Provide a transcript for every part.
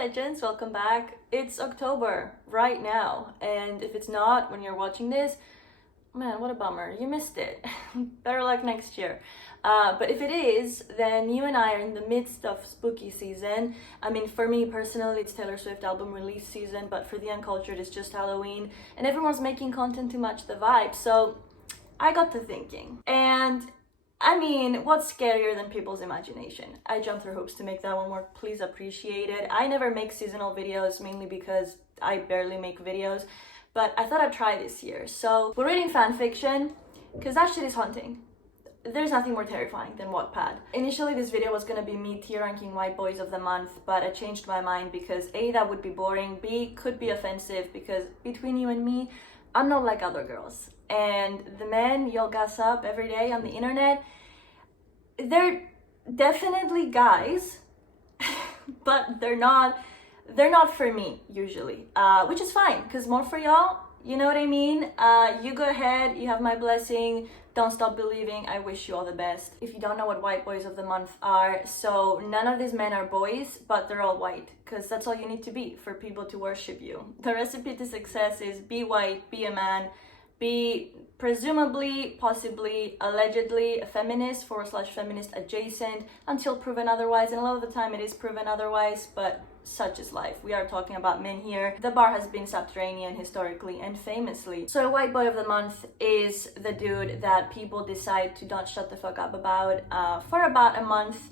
legends, welcome back. It's October right now, and if it's not when you're watching this, man, what a bummer, you missed it. Better luck next year. But if it is, then you and I are in the midst of spooky season. I mean, for me personally, it's Taylor Swift album release season, but for the uncultured, it's just Halloween, and everyone's making content to match the vibe. So I got to thinking, and I mean, what's scarier than people's imagination? I jumped through hoops to make that one work, please appreciate it. I never make seasonal videos, mainly because I barely make videos, but I thought I'd try this year. So we're reading fan fiction, because that shit is haunting. There's nothing more terrifying than Wattpad. Initially, this video was gonna be me tier ranking white boys of the month, but I changed my mind because A, that would be boring, B, could be offensive, because between you and me, I'm not like other girls. And the men you'll gas up every day on the internet, they're definitely guys, but they're not for me usually, which is fine, because more for y'all, you know what I mean? You go ahead, you have my blessing, don't stop believing, I wish you all the best. If you don't know what white boys of the month are, so none of these men are boys, but they're all white, because that's all you need to be for people to worship you. The recipe to success is be white, be a man, be presumably, possibly, allegedly a feminist / feminist adjacent until proven otherwise, and a lot of the time it is proven otherwise, but such is life. We are talking about men here. The bar has been subterranean historically and famously. So a white boy of the month is the dude that people decide to not shut the fuck up about for about a month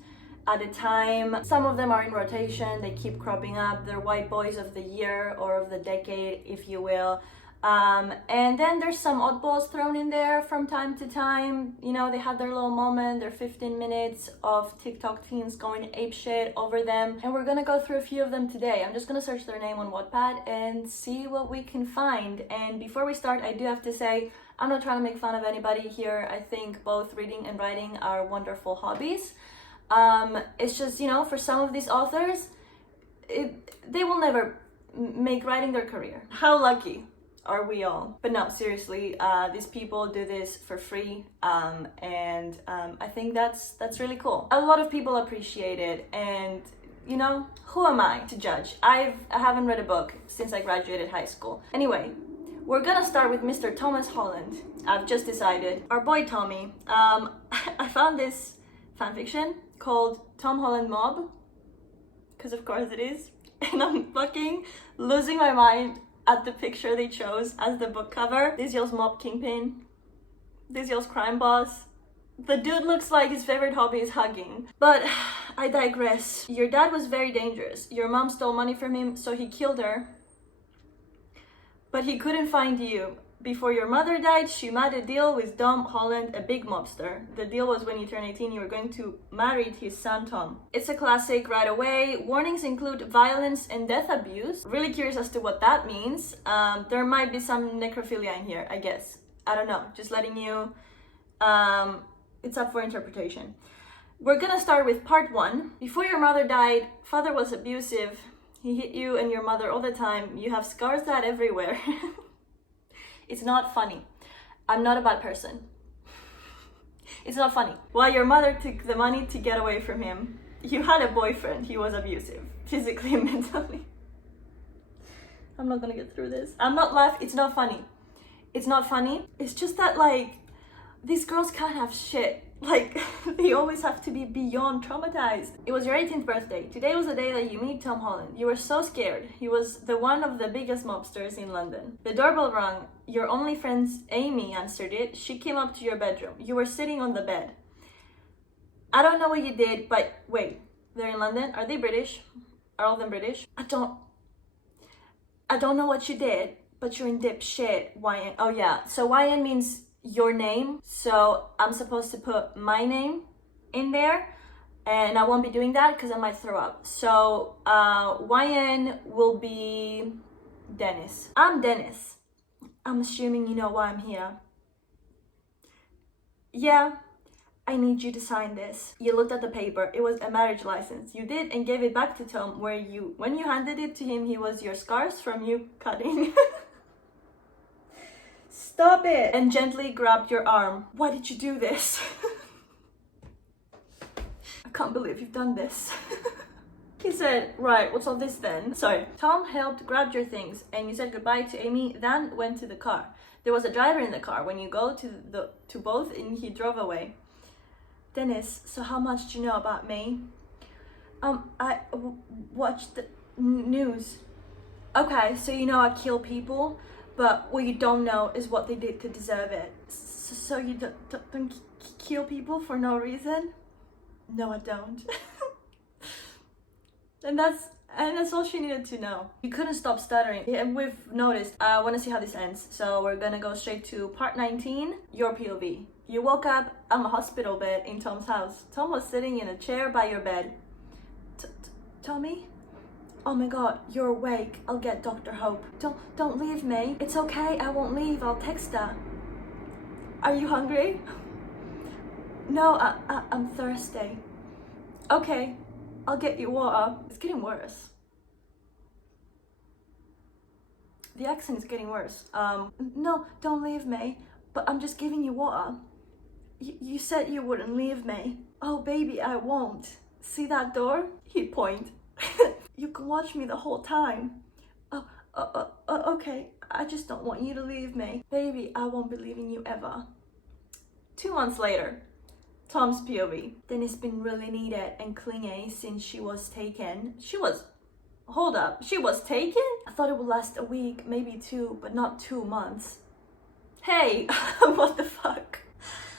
at a time. Some of them are in rotation, they keep cropping up. They're white boys of the year or of the decade, if you will. And then there's some oddballs thrown in there from time to time. You know, they have their little moment, their 15 minutes of TikTok teens going apeshit over them. And we're gonna go through a few of them today. I'm just gonna search their name on Wattpad and see what we can find. And before we start, I do have to say, I'm not trying to make fun of anybody here. I think both reading and writing are wonderful hobbies. It's just, you know, for some of these authors, they will never make writing their career. How lucky are we all? But no, seriously, these people do this for free, and I think that's really cool. A lot of people appreciate it, and you know, who am I to judge? I haven't read a book since I graduated high school. Anyway, we're gonna start with Mr. Thomas Holland. I've just decided. Our boy Tommy. I found this fanfiction called Tom Holland Mob, because of course it is, and I'm fucking losing my mind at the picture they chose as the book cover. This yells mob kingpin. This yells crime boss. The dude looks like his favorite hobby is hugging. But I digress. Your dad was very dangerous. Your mom stole money from him, so he killed her. But he couldn't find you. Before your mother died, she made a deal with Tom Holland, a big mobster. The deal was when you turn 18, you were going to marry his son, Tom. It's a classic right away. Warnings include violence and death abuse. Really curious as to what that means. There might be some necrophilia in here, I guess. I don't know, just letting you, it's up for interpretation. We're gonna start with part 1. Before your mother died, father was abusive. He hit you and your mother all the time. You have scars that everywhere. It's not funny. I'm not a bad person. It's not funny. While your mother took the money to get away from him, you had a boyfriend. He was abusive, physically and mentally. I'm not gonna get through this. I'm not laughing. It's not funny. It's not funny. It's just that, like, these girls can't have shit. Like, they always have to be beyond traumatized. It was your 18th birthday. Today was the day that you meet Tom Holland. You were so scared. He was the one of the biggest mobsters in London. The doorbell rang. Your only friend Amy answered it. She came up to your bedroom. You were sitting on the bed. I don't know what you did, but wait, they're in London? Are they British? Are all of them British? I don't know what you did, but you're in dipshit. YN. Oh yeah, so YN means your name, so I'm supposed to put my name in there, and I won't be doing that because I might throw up. So YN will be Dennis. I'm Dennis. I'm assuming you know why I'm here. Yeah, I need you to sign this. You looked at the paper. It was a marriage license. You did, and gave it back to Tom, where when you handed it to him, he was your scars from you cutting. Stop it! And gently grabbed your arm. Why did you do this? I can't believe you've done this. He said, right, what's all this then? Sorry. Tom helped grab your things and you said goodbye to Amy, then went to the car. There was a driver in the car when you go to both and he drove away. Dennis, so how much do you know about me? I watched the news. Okay, so you know I kill people, but what you don't know is what they did to deserve it. So you don't kill people for no reason? No, I don't. And that's all she needed to know. You couldn't stop stuttering. And we've noticed, I want to see how this ends. So we're gonna go straight to part 19, your POV. You woke up on a hospital bed in Tom's house. Tom was sitting in a chair by your bed. Tommy? Oh my god, you're awake. I'll get Dr. Hope. Don't leave me. It's okay, I won't leave. I'll text her. Are you hungry? No, I'm thirsty. Okay, I'll get you water. It's getting worse. The accent is getting worse. No, don't leave me. But I'm just giving you water. You said you wouldn't leave me. Oh baby, I won't. See that door? He'd point. You can watch me the whole time. Okay. I just don't want you to leave me. Baby, I won't be leaving you ever. 2 months later, Tom's POV. Dennis been really needed and clingy since she was taken. Hold up, she was taken? I thought it would last a week, maybe 2, but not 2 months. Hey, what the fuck?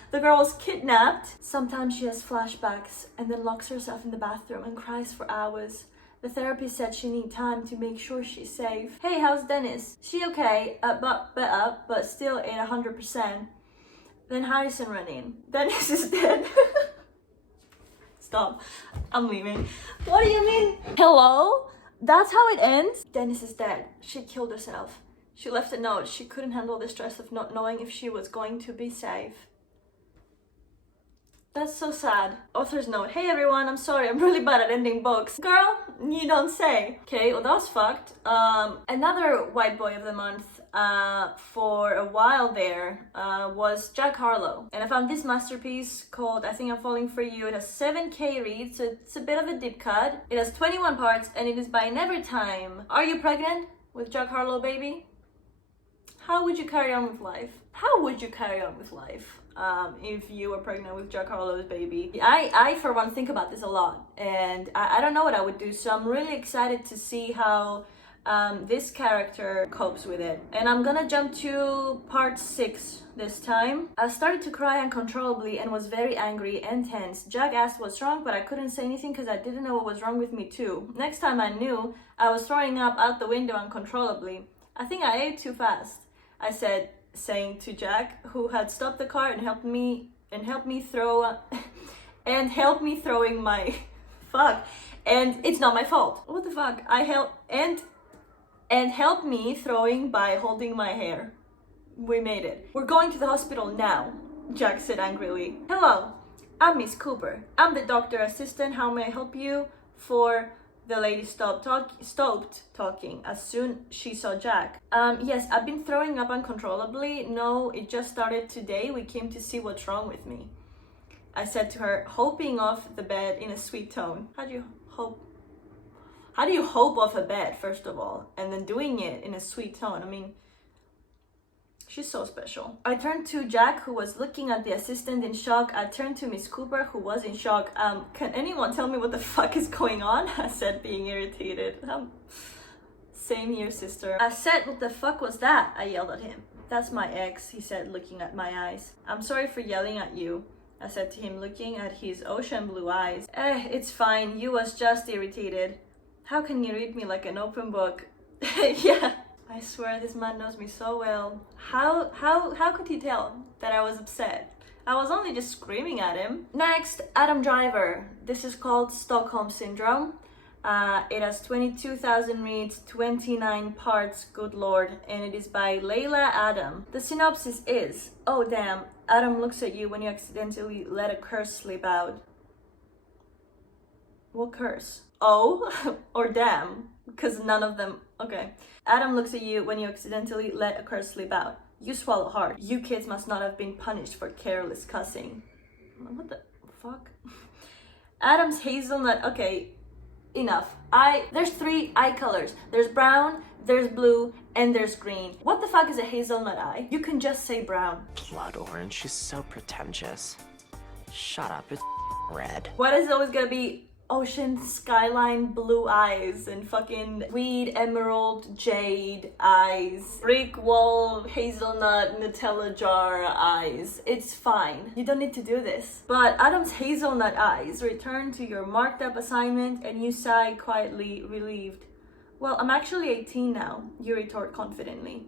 The girl was kidnapped. Sometimes she has flashbacks and then locks herself in the bathroom and cries for hours. The therapist said she needs time to make sure she's safe. Hey, how's Dennis? She okay, but better, but still at 100%. Then Harrison ran in. Dennis is dead. Stop. I'm leaving. What do you mean? Hello? That's how it ends? Dennis is dead. She killed herself. She left a note. She couldn't handle the stress of not knowing if she was going to be safe. That's so sad. Author's note. Hey everyone, I'm sorry, I'm really bad at ending books. Girl, you don't say. Okay, well that was fucked. Another white boy of the month for a while there was Jack Harlow. And I found this masterpiece called I Think I'm Falling For You. It has 7K reads, so it's a bit of a deep cut. It has 21 parts and it is by Nevertime. Are you pregnant with Jack Harlow, baby? How would you carry on with life? How would you carry on with life? If you were pregnant with Jack Harlow's baby. I for one think about this a lot and I don't know what I would do, so I'm really excited to see how this character copes with it. And I'm gonna jump to part 6 this time. I started to cry uncontrollably and was very angry and tense. Jack asked what's wrong, but I couldn't say anything because I didn't know what was wrong with me too. Next time I knew, I was throwing up out the window uncontrollably. I think I ate too fast, I said, saying to Jack, who had stopped the car and helped me throwing my fuck, and it's not my fault. What the fuck? And help me throwing by holding my hair. We made it. We're going to the hospital now, Jack said angrily. Hello, I'm Miss Cooper. I'm the doctor assistant. How may I help you? The lady stopped talking as soon she saw Jack. Yes, I've been throwing up uncontrollably. No, it just started today. We came to see what's wrong with me, I said to her, hopping off the bed in a sweet tone. How do you hope off a bed, first of all, and then doing it in a sweet tone? I mean, she's so special. I turned to Jack, who was looking at the assistant in shock. I turned to Miss Cooper, who was in shock. Can anyone tell me what the fuck is going on? I said, being irritated. Same here, sister. I said, what the fuck was that? I yelled at him. That's my ex, he said, looking at my eyes. I'm sorry for yelling at you, I said to him, looking at his ocean blue eyes. It's fine. You was just irritated. How can you read me like an open book? Yeah. I swear this man knows me so well. How could he tell that I was upset? I was only just screaming at him. Next, Adam Driver. This is called Stockholm Syndrome. It has 22,000 reads, 29 parts, good lord, and it is by Layla Adam. The synopsis is, oh damn, Adam looks at you when you accidentally let a curse slip out. What curse? Oh, or damn, because none of them, okay. Adam looks at you when you accidentally let a curse slip out. You swallow hard. You kids must not have been punished for careless cussing. What the fuck? Adam's hazelnut, okay. enough. There's 3 eye colors. There's brown, there's blue, and there's green. What the fuck is a hazelnut eye? You can just say brown. Blood orange, she's so pretentious. Shut up, it's red. Why does it always gotta be ocean skyline blue eyes and fucking weed emerald jade eyes, brick wall hazelnut Nutella jar eyes? It's fine, you don't need to do this. But Adam's hazelnut eyes return to your marked up assignment and you sigh quietly relieved. Well, I'm actually 18 now, you retort confidently.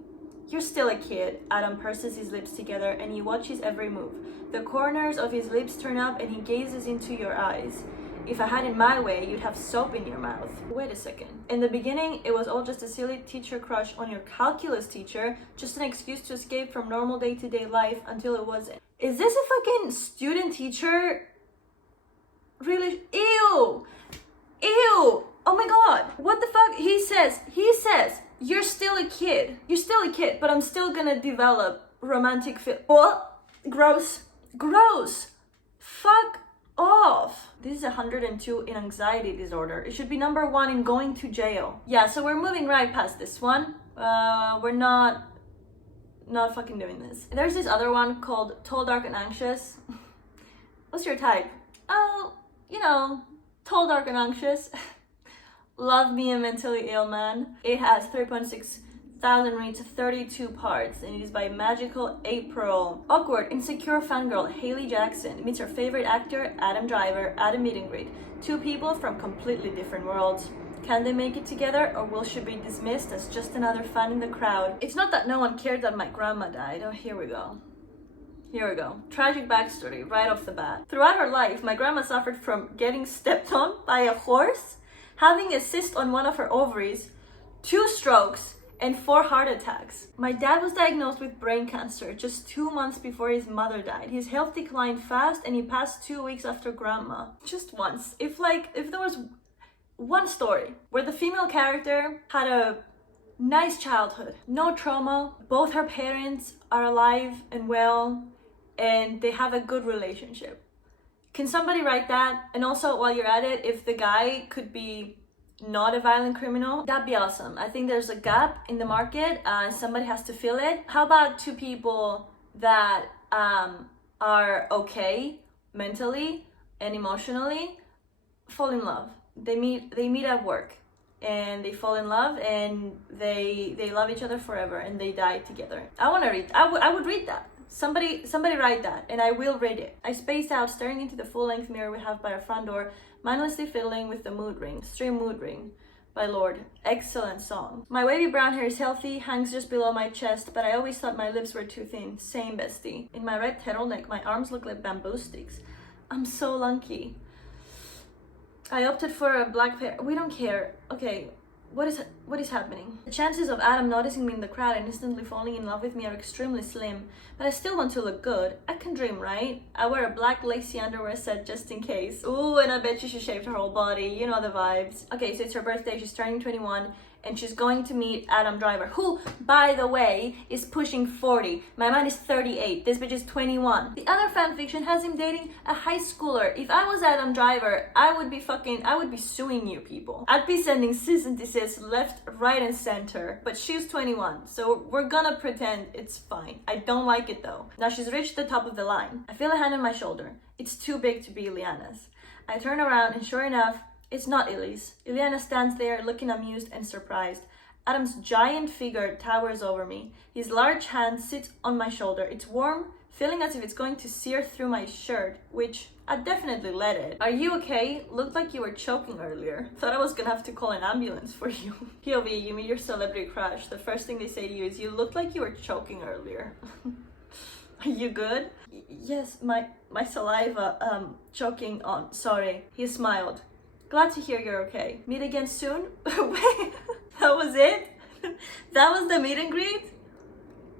You're still a kid. Adam purses his lips together and you watch his every move. The corners of his lips turn up and he gazes into your eyes. If I had it my way, you'd have soap in your mouth. Wait a second. In the beginning, it was all just a silly teacher crush on your calculus teacher, just an excuse to escape from normal day-to-day life until it wasn't. Is this a fucking student teacher? Really? Ew! Ew! Oh my god! What the fuck? He says, you're still a kid. You're still a kid, but I'm still gonna develop romantic What? Gross. Gross. Fuck off. This is 102 in anxiety disorder. It should be number 1 in going to jail. Yeah, so we're moving right past this one. We're not fucking doing this. There's this other one called Tall, Dark, and Anxious. What's your type? Oh, you know, tall, dark, and anxious. Love me a mentally ill man. It has 3.6 thousand reads, 32 parts, and it is by Magical April. Awkward, insecure fangirl Haley Jackson meets her favorite actor Adam Driver at a meet and greet. 2 people from completely different worlds. Can they make it together, or will she be dismissed as just another fan in the crowd? It's not that no one cared that my grandma died. Oh, here we go. Here we go. Tragic backstory right off the bat. Throughout her life, my grandma suffered from getting stepped on by a horse, having a cyst on one of her ovaries, 2 strokes, and 4 heart attacks. My dad was diagnosed with brain cancer just 2 months before his mother died. His health declined fast and he passed 2 weeks after grandma. Just once. If there was one story where the female character had a nice childhood, no trauma, both her parents are alive and well, and they have a good relationship. Can somebody write that? And also, while you're at it, if the guy could be not a violent criminal, that'd be awesome. I think there's a gap in the market, somebody has to fill it. How about 2 people that are okay mentally and emotionally, fall in love. They meet at work and they fall in love and they love each other forever and they die together. I would read that. Somebody write that and I will read it. I spaced out, staring into the full-length mirror we have by our front door, mindlessly fiddling with the mood ring. Stream Mood Ring by Lord. Excellent song. My wavy brown hair is healthy, hangs just below my chest, but I always thought my lips were too thin. Same, bestie. In my red turtleneck, my arms look like bamboo sticks. I'm so lucky. I opted for a black pair. We don't care. Okay, what is happening? The chances of Adam noticing me in the crowd and instantly falling in love with me are extremely slim, but I still want to look good. I can dream, right? I wear a black lacy underwear set just in case. Ooh, and I bet you she shaved her whole body. You know the vibes. Okay, so it's her birthday. She's turning 21. And she's going to meet Adam Driver, who, by the way, is pushing 40. My man is 38. This bitch is 21. The other fanfiction has him dating a high schooler. If I was Adam Driver, I would be suing you people. I'd be sending cease and desist left, right, and center. But she's 21, so we're gonna pretend it's fine. I don't like it though. Now she's reached the top of the line. I feel a hand on my shoulder. It's too big to be Ileana's. I turn around and sure enough, it's not Illy's. Elayna stands there looking amused and surprised. Adam's giant figure towers over me. His large hand sits on my shoulder. It's warm, feeling as if it's going to sear through my shirt, which I definitely let it. Are you okay? Looked like you were choking earlier. Thought I was gonna have to call an ambulance for you. POV, you meet your celebrity crush. The first thing they say to you is, you looked like you were choking earlier. Are you good? Yes, my saliva, choking on. Sorry. He smiled. Glad to hear you're okay. Meet again soon? Wait, that was it? That was the meet and greet?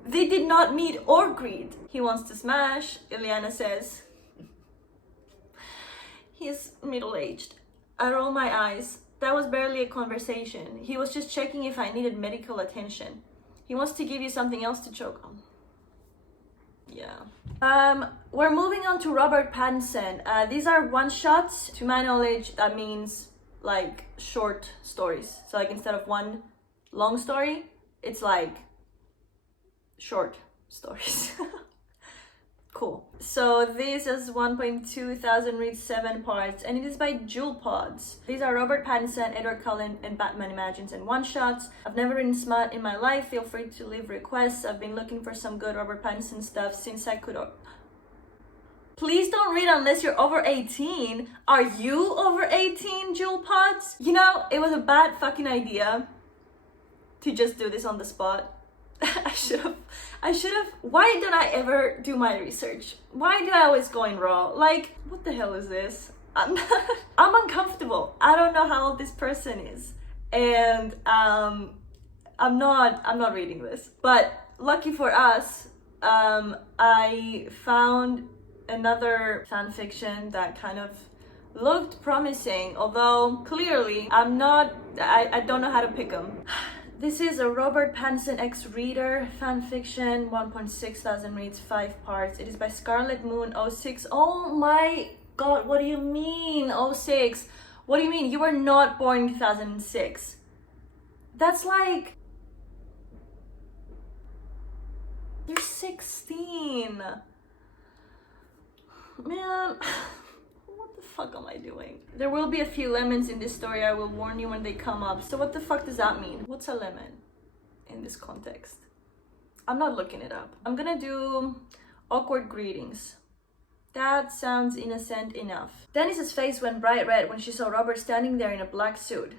They did not meet or greet. He wants to smash, Elayna says. He's middle-aged. I roll my eyes. That was barely a conversation. He was just checking if I needed medical attention. He wants to give you something else to choke on. Yeah. We're moving on to Robert Pattinson. These are one-shots. To my knowledge, that means like short stories. So like instead of one long story, it's like short stories. Cool. So this is 1.2 thousand reads, 7 parts, and it is by Jewel Pods. These are Robert Pattinson, Edward Cullen, and Batman Imagines and one-shots. I've never written smut in my life. Feel free to leave requests. I've been looking for some good Robert Pattinson stuff since I could... Please don't read unless you're over 18. Are you over 18, Jewel Pods? You know, it was a bad fucking idea to just do this on the spot. I should have. Why don't I ever do my research? Why do I always go in raw? Like, what the hell is this? I'm uncomfortable. I don't know how old this person is. And I'm not reading this. But lucky for us, I found another fan fiction that kind of looked promising, although clearly I don't know how to pick them. This is a Robert Pattinson X Reader fanfiction, 1.6 thousand reads, 5 parts. It is by Scarlet Moon 06. Oh my god, what do you mean 06? What do you mean? You were not born in 2006. That's like... You're 16. Man... What the fuck am I doing? There will be a few lemons in this story. I will warn you when they come up. So what the fuck does that mean? What's a lemon in this context? I'm not looking it up. I'm gonna do awkward greetings. That sounds innocent enough. Dennis's face went bright red when she saw Robert standing there in a black suit.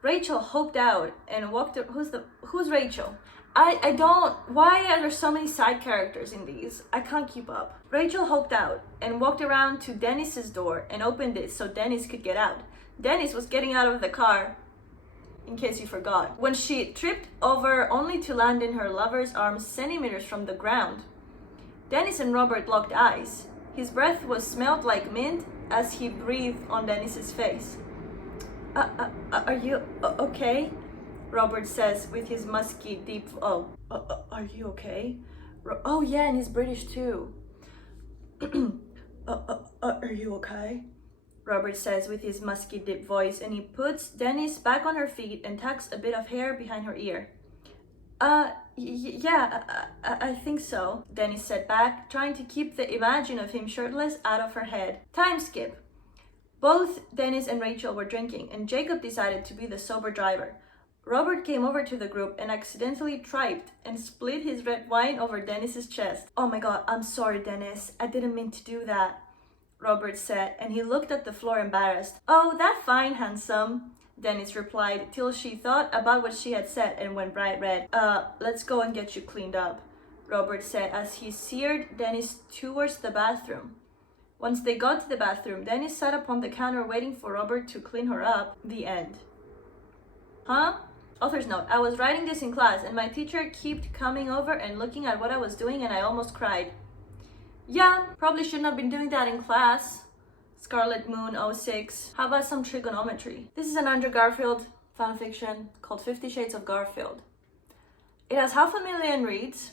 Rachel hoped out and walked up. Who's Rachel? I don't... Why are there so many side characters in these? I can't keep up. Rachel hoped out and walked around to Dennis's door and opened it so Dennis could get out. Dennis was getting out of the car, in case you forgot, when she tripped over only to land in her lover's arms centimeters from the ground. Dennis and Robert locked eyes. His breath smelled like mint as he breathed on Dennis's face. Are you okay? Robert says with his musky, deep... are you okay? Oh yeah, and he's British too. Are you okay? Robert says with his musky, deep voice, and he puts Dennis back on her feet and tucks a bit of hair behind her ear. Yeah, I think so, Dennis said back, trying to keep the imagine of him shirtless out of her head. Time skip. Both Dennis and Rachel were drinking, and Jacob decided to be the sober driver. Robert came over to the group and accidentally tripped and split his red wine over Dennis's chest. Oh my god, I'm sorry, Dennis. I didn't mean to do that, Robert said, and he looked at the floor embarrassed. Oh, that's fine, handsome, Dennis replied, till she thought about what she had said and went bright red. Let's go and get you cleaned up, Robert said as he steered Dennis towards the bathroom. Once they got to the bathroom, Dennis sat upon the counter waiting for Robert to clean her up. The end. Huh? Author's note, I was writing this in class and my teacher kept coming over and looking at what I was doing and I almost cried. Yeah, probably shouldn't have been doing that in class. Scarlet Moon 06. How about some trigonometry? This is an Andrew Garfield fanfiction called 50 Shades of Garfield. It has 500,000 reads,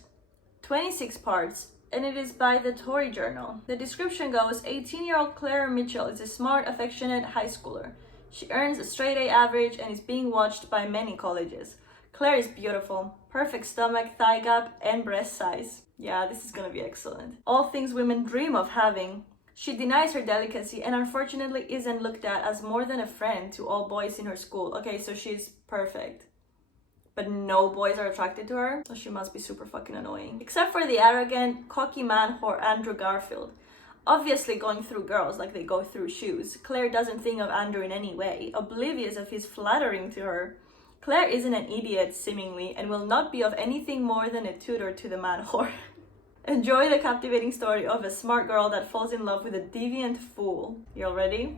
26 parts, and it is by the Tory Journal. The description goes, 18-year-old Claire Mitchell is a smart, affectionate high schooler. She earns a straight A average and is being watched by many colleges. Claire is beautiful. Perfect stomach, thigh gap, and breast size. Yeah, this is gonna be excellent. All things women dream of having. She denies her delicacy and unfortunately isn't looked at as more than a friend to all boys in her school. Okay, so she's perfect. But no boys are attracted to her? So she must be super fucking annoying. Except for the arrogant, cocky man whore Andrew Garfield. Obviously going through girls like they go through shoes. Claire doesn't think of Andrew in any way, oblivious of his flattering to her. Claire isn't an idiot, seemingly, and will not be of anything more than a tutor to the man whore. Enjoy the captivating story of a smart girl that falls in love with a deviant fool. You all ready?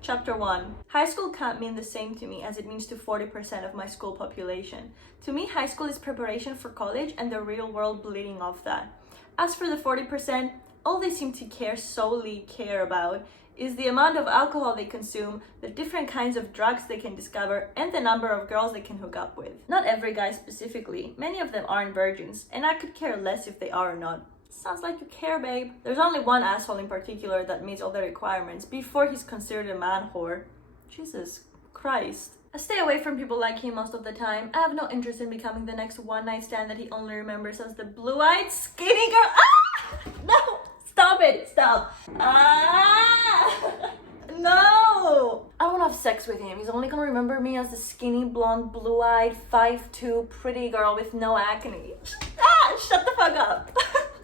Chapter 1. High school can't mean the same to me as it means to 40% of my school population. To me, high school is preparation for college and the real world bleeding off that. As for the 40%, all they seem to solely care about is the amount of alcohol they consume, the different kinds of drugs they can discover, and the number of girls they can hook up with. Not every guy specifically, many of them aren't virgins, and I could care less if they are or not. Sounds like you care, babe. There's only one asshole in particular that meets all the requirements before he's considered a man whore. Jesus Christ. I stay away from people like him most of the time. I have no interest in becoming the next one-night stand that he only remembers as the blue-eyed skinny girl. Ah! No! Stop it! Stop! Ah! No! I don't want to have sex with him. He's only gonna remember me as the skinny, blonde, blue-eyed, 5'2", pretty girl with no acne. Ah! Shut the fuck up!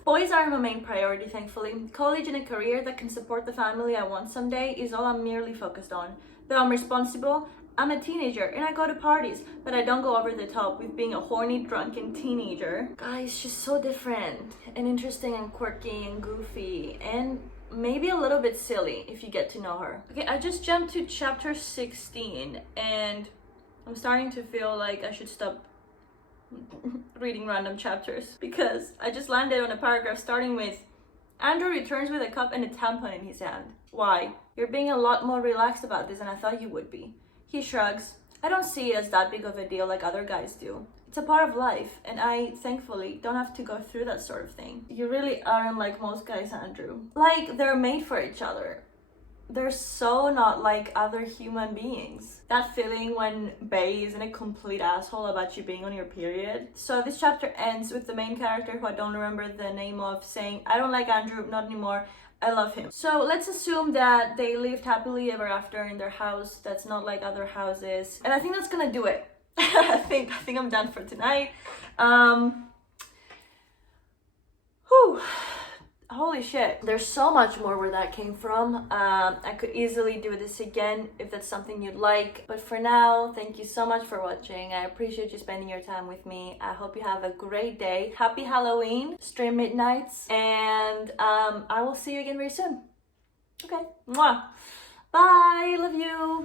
Boys are my main priority, thankfully. College and a career that can support the family I want someday is all I'm merely focused on. Though I'm responsible, I'm a teenager and I go to parties, but I don't go over the top with being a horny, drunken teenager. Guys, she's so different and interesting and quirky and goofy and maybe a little bit silly if you get to know her. Okay, I just jumped to chapter 16 and I'm starting to feel like I should stop reading random chapters because I just landed on a paragraph starting with Andrew returns with a cup and a tampon in his hand. Why? You're being a lot more relaxed about this than I thought you would be. He shrugs. I don't see it as that big of a deal like other guys do. It's a part of life, and I, thankfully, don't have to go through that sort of thing. You really aren't like most guys, Andrew. Like, they're made for each other. They're so not like other human beings. That feeling when Bay isn't a complete asshole about you being on your period. So this chapter ends with the main character, who I don't remember the name of, saying, I don't like Andrew, not anymore. I love him. So let's assume that they lived happily ever after in their house that's not like other houses. And I think that's gonna do it. I think I'm done for tonight. Whew. Holy shit. There's so much more where that came from. I could easily do this again if that's something you'd like. But for now, thank you so much for watching. I appreciate you spending your time with me. I hope you have a great day. Happy Halloween, stray midnights, and I will see you again very soon. Okay. Mwah. Bye. Love you.